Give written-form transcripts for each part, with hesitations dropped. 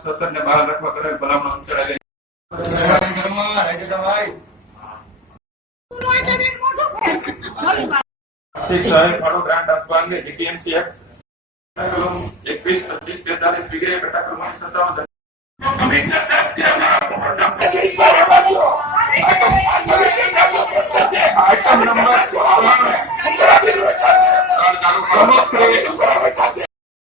સતરને બહાર રાખવા કરે ભલામણ ચડાવી આર્થિક સહાય ફાળો ગ્રાન્ટ આપવા અંગે જીટીએમસી એક્ટ 21-25-42 વગેરે ઘટક ક્રમાંક 57 આઇટમ નંબર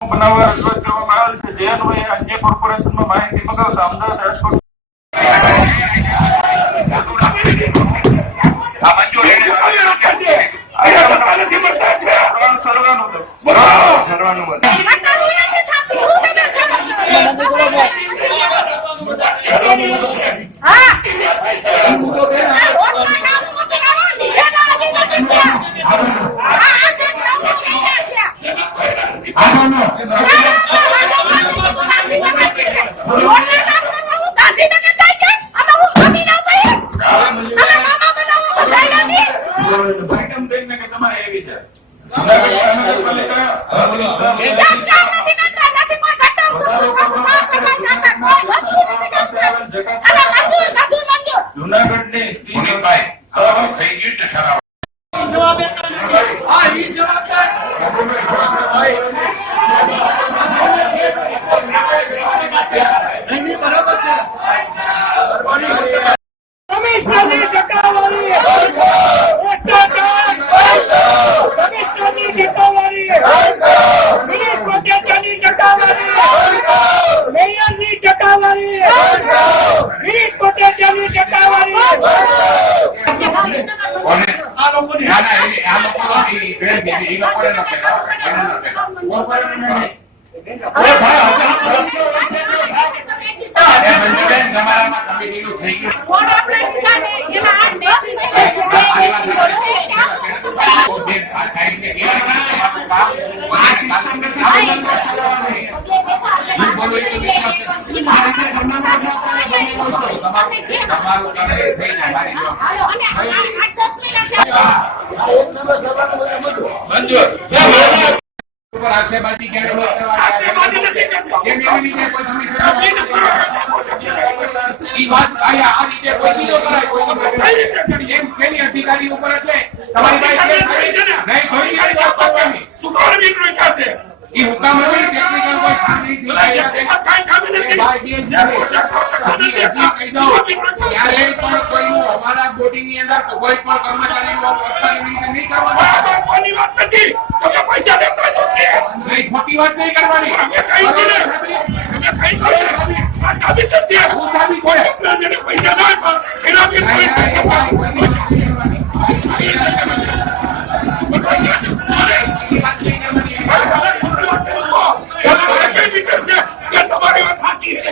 બનાવવા રજૂઆત કરવામાં આવેલ છે જે અન્વયે અન્ય કોર્પોરેશનમાં માહિતી મગાવતા અમદાવાદ રાજકોટ અધિકારી ઉપર એટલે તમારી પાસે ये हुक्म है टेक्निकल कोई काम नहीं थी यारे पर कोई हमारा बोर्डिंग ની અંદર કોઈ પણ કર્મચારી નો પોતાની રીતે નહીં કરવાનો કોની વાત નથી તમે પૈસા દેતા તો કે નહીં ખોટી વાત નહીં કરવાની અમે કઈ છે ને અમે કઈ છે આ સાબિત નથી હું સાબિત કોઈ જેને પૈસા ના આપે એના બી તમારી વાત સાચી છે